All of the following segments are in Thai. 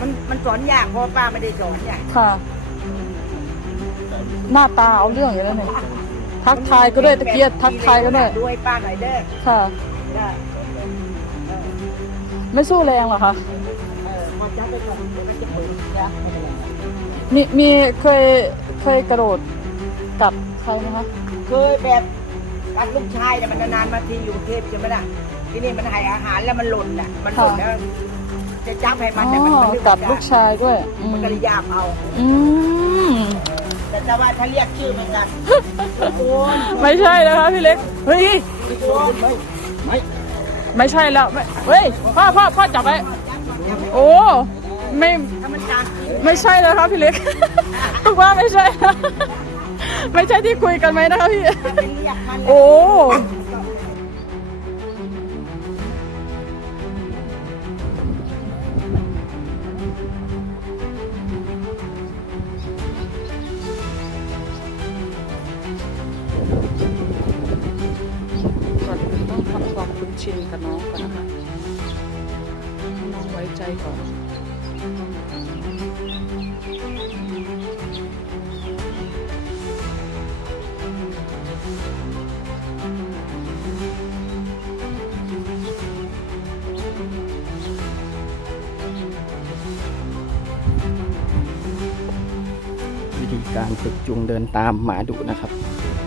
มันมันสอนยากเพราะป้าไม่ได้สอนไงค่ะ หน้าตาเอาเรื่องอยู่แล้วเนี่ยทักทายก็ได้ตะเกียบทักทายก็ได้ด้วยป้าหน่อยเด้อค่ะ ได้เออไม่สู้แรงเหรอคะเออพอจับไปก่อนเดี๋ยวมันจะเปิดนะไม่เป็นไรมีมีเคยเคยกระโดดกัดใครไหมคะเคยแบบกัดลูกชายแต่ยมันนานๆมาทีอยู่กรุงเทพใช่ไหมล่ะที่นี่มันให้อาหารแล้วมันหล่นน่ะมันหล่นแล้ว จะจับให้อ๋มันแต่มันอมันไม่กัดลูกชายด้วยอืมันมก็เลยยากเอา อืมแต่ถ้าว่าถ้าเรียกชื่อมันกันโอ้ยไม่ใช่นะคะพี่เล็กเฮ้ยโอ้ยไม่ไม่ใช่แล้วไม่เฮ้ยพ่อพ่อพ่อจับไว้โอ้ไม่ถ้ามันจางจริงไม่ใช่แล้วครับพี่เล็กถูกว่าไม่ใช่ไม่ใช่ที่คุยกันไหมนะคะพี่ถ้าไปเรียกมันโอ้ ก่อน วิธีการฝึกจูงเดินตามหมาดุนะครับ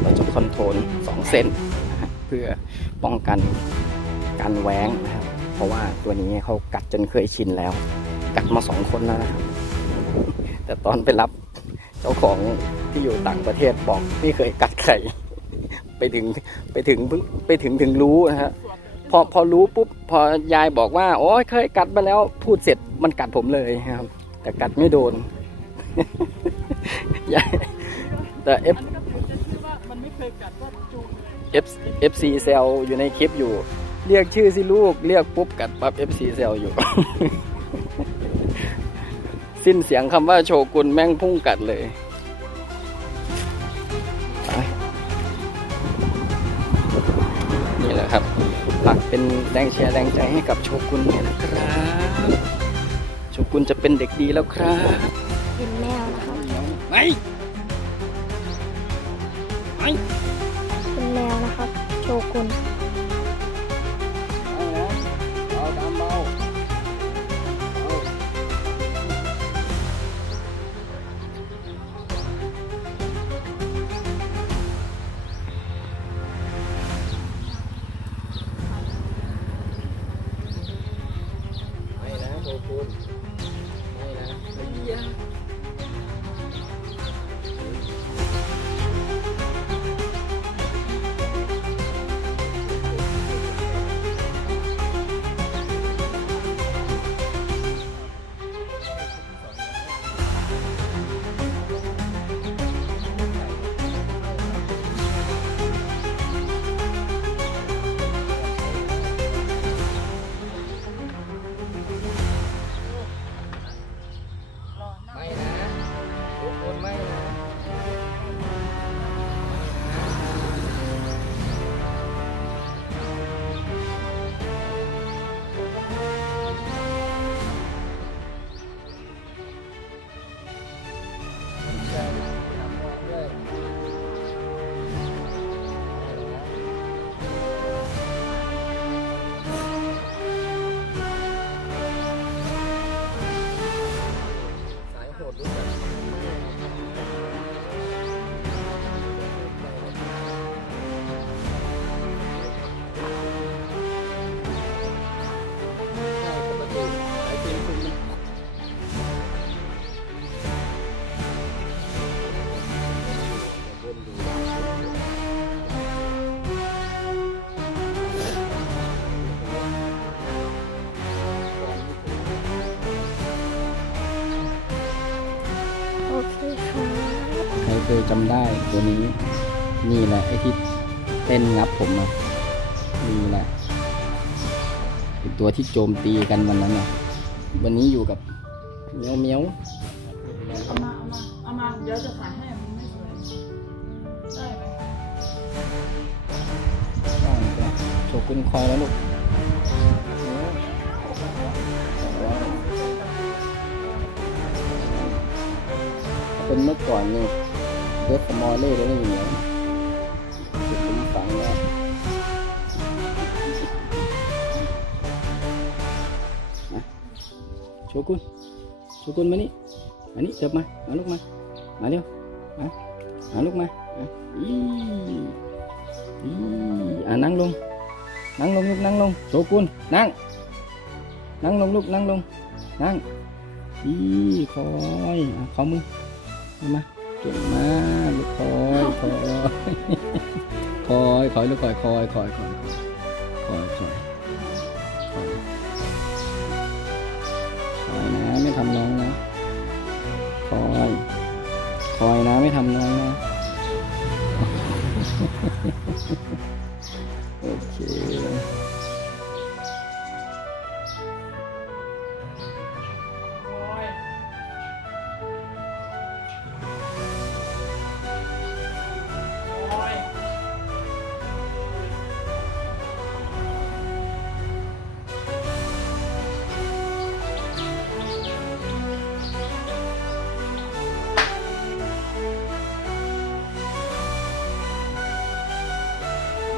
เราจะคอนโทรลสองเส้นนะฮะเพื่อป้องกันการแหวงนะครับ ราะว่าตัวนี้เขากัดจนเคยชินแล้ว กัดมาสองคนแล้วนะครับแต่ตอนไปรับเจ้าของที่อยู่ต่างประเทศบอกไม่เคยกัดใครไปถึงไปถึงเพิ่งไปถึงถึงรู้นะฮะพอพอรู้ปุ๊บพอยายบอกว่าโอ้ยเคยกัดมาแล้วพูดเสร็จมันกัดผมเลยครับ แต่กัดไม่โดนยายแต่เอฟมันไม่เคยกัดว่าจูงเอฟเอฟซีเซลอยู่ในคลิปอยู่ เรียกชื่อสิลูก เรียกปุ๊บกัดปั๊บเอฟซีเซลอยู่ สิ้นเสียงคำว่าโชกุนแม่งพุ่งกัดเลยไปนี่แหละครับฝากเป็นแรงเชียร์แรงใจให้กับโชกุนเนี่ยนะครับโชกุนจะเป็นเด็กดีแล้วครับเป็นแมวนะครับไปไปเป็นแมวนะครับ โชกุน เจำได้ตัวนี้ นี่แหละไอ้ที่เต้นงับผมอะนี่แหละเป็นตัวที่โจมตีกันวันนั้นอะวันนี้อยู่กับเมียวเมียวเอามาเอามาเอามาเดี๋ยวจะถ่ายให้มันไม่สวยได้ไหมว่างก็โชกุนคอยแล้วลูกคนเมื่อก่อนนี่ เบิร์ดสมอลเล่ได้ไม่มีแล้วจะถึงฝังแล้วนะโชกุนโชกุนมานี่มานี่เถิบมามาลูกมา มาเร็วมามาลูกมาอีอีอะนั่งลง นั่งลงลูกนั่งลงโชกุนนั่ง นั่งลงลูกนั่งลง นั่งอีคอยอะขอมือมา เก่งมากลูกคอยคอยคอยคอยลูกคอยคอยคอยคอยคอยคอยคอยนะไม่ทำน้องนะคอยคอยนะไม่ทำน้องนะโอเค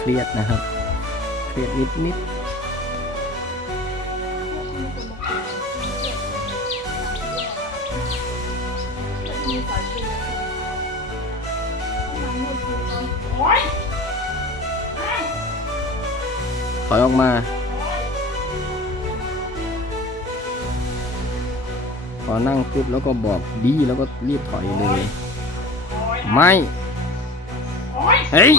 เครียดนะครับ เครียดนิดนิดถอยออกมาพอนั่งปุ๊บแล้วก็บอกดีแล้วก็รีบถอยเลย ไม่ เฮ้ย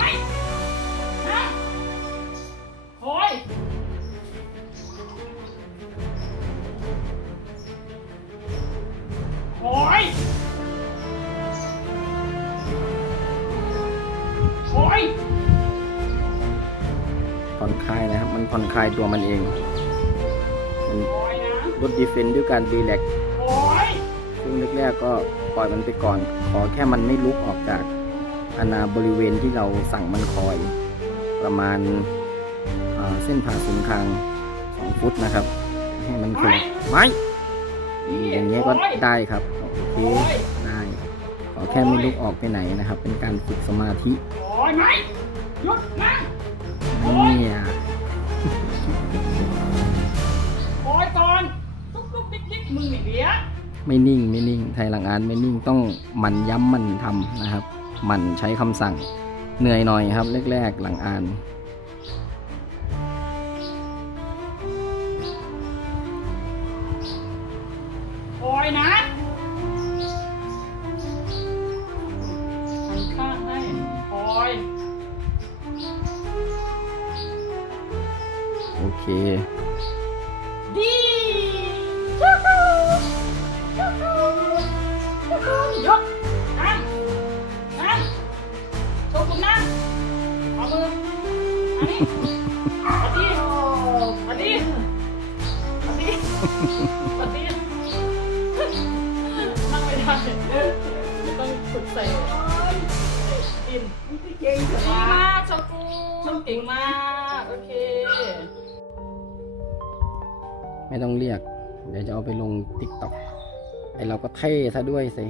โอ้ยโอ้ยผ่อนคลายนะครับ มันผ่อนคลายตัวมันเอง มันโอ้ยนะลดดีเฟนต์ด้วยการรีแลกซ์โอ้ยช่วงแรกๆก็ปล่อยมันไปก่อน ขอแค่มันไม่ลุกออกจากอาณาบริเวณที่เราสั่งมันคอย ประมาณเอ่อเส้นผ่าศูนย์กลาง2ฟุตนะครับ ให้มันถึงไม่ อย่างเงี้ยก็ได้ครับโอเคได้ขอแค่ไม่ลุกออกไปไหนนะครับ เป็นการฝึกสมาธิโอ้ยไหมหยุดนั่งเนี่ยโอ้ยก่อนลุกลุกดิ๊กดิ๊กมึงนี่เดียวไม่นิ่งไม่นิ่งไทยหลังอานไม่นิ่งต้องหมันย้ำหมันทำนะครับหมันใช้คำสั่งเหนื่อยหน่อยครับแรกๆหลังอ่าน เคดีชูชูชูชูชูชูยกนั่งนั่งโชว์คุณนั่งเอามืออันนี้อันนี้อันนี้อันนี้อันนี้นั่งไม่ได้ต้องฝึกใส่ดินเก่งจังดีวะมากโชกุนเก่งมาก ไม่ต้องเรียก เดี๋ยวจะเอาไปลงติ๊กต็อกไอเราก็เท่ซะด้วยสิ